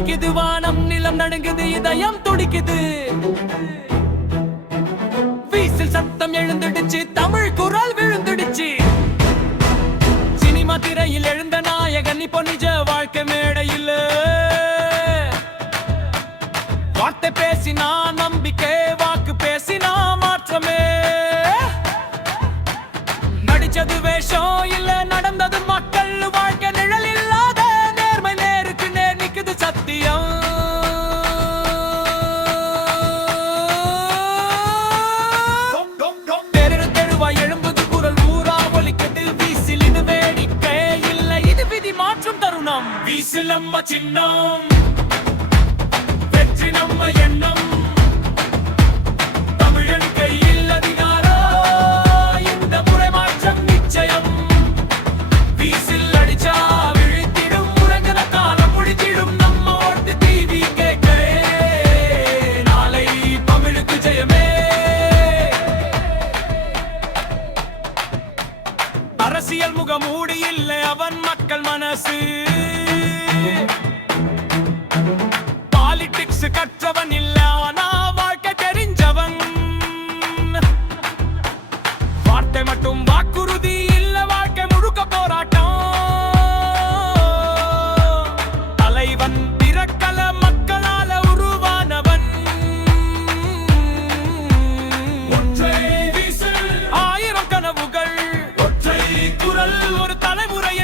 இடிக்குது வானம் நிலம் நடுங்குது இதயம் துடிக்குது வீசில் சத்தம் எழுந்துடுச்சு தமிழ் குரல் விழுந்துடுச்சு சினிமா திரையில் எழுந்த நாயகன் இப்போ நிஜ வாழ்க்கை மேடையில் வார்த்தை பேசினா நம்பிக்கை வாக்கு பேசினா மாற்றமே நடிச்சது வேஷம் இல்ல நடந்தது மக்கள் வாழ்க்கை நிழல் இல்லாத நேர்மை நேருக்கு நேர் நிக்குது சத்தியம் தெரு தெருவாய் எழும்புது குரல் ஊரா ஒலிக்குது வீசில் இது வேடிக்கை இல்ல இது விதி மாற்றும் தருணம் வீசில் நம்ம சின்னம் வெற்றி நம்ம எண்ணம் தமிழன் கையில் அதிகாரம் இந்த முறை மாற்றம் நிச்சயம் வீசில் அடிச்சா விழித்திடும் உறங்குற காலம் முடித்திடும் நம்ம ஓட்டு டிவி கேட்க நாளை தமிழுக்கு ஜெயமே அரசியல் முகமூடி இல்லை அவன் மக்கள் மனசு பாலிடிக்ஸ் கற்றவன் இல்ல ஆனா வாழ்க்கை தெரிஞ்சவன் வார்த்தை மட்டும் வாக்குறுதி இல்ல வாழ்க்கை முழுக்க போராட்டம் தலைவன் பிறக்கல மக்களால உருவானவன் ஒற்றை வீசல் ஆயிரம் கனவுகள் ஒற்றை குரல் ஒரு தலைமுறை